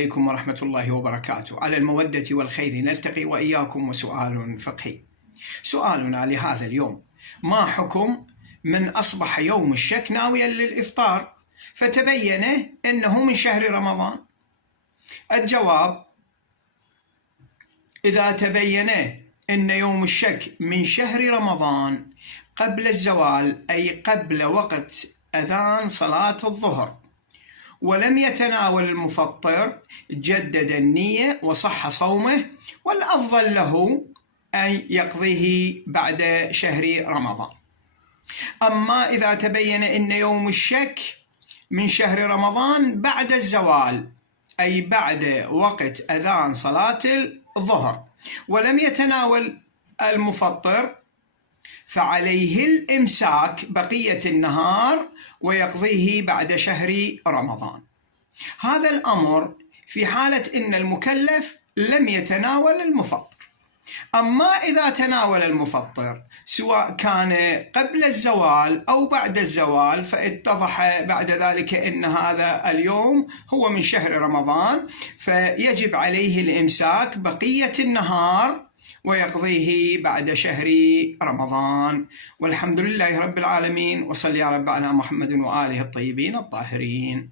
عليكم ورحمة الله وبركاته. على المودة والخير نلتقي وإياكم وسؤال فقهي. سؤالنا لهذا اليوم: ما حكم من أصبح يوم الشك ناويا للإفطار فتبين أنه من شهر رمضان؟ الجواب: إذا تبين أن يوم الشك من شهر رمضان قبل الزوال، أي قبل وقت أذان صلاة الظهر، ولم يتناول المفطر، جدد النية وصح صومه، والأفضل له أن يقضيه بعد شهر رمضان. أما إذا تبين أن يوم الشك من شهر رمضان بعد الزوال، أي بعد وقت أذان صلاة الظهر، ولم يتناول المفطر، فعليه الإمساك بقية النهار ويقضيه بعد شهر رمضان. هذا الأمر في حالة أن المكلف لم يتناول المفطر. أما إذا تناول المفطر سواء كان قبل الزوال أو بعد الزوال، فاتضح بعد ذلك أن هذا اليوم هو من شهر رمضان، فيجب عليه الإمساك بقية النهار ويقضيه بعد شهر رمضان. والحمد لله رب العالمين، وصل يا رب على محمد وآله الطيبين الطاهرين.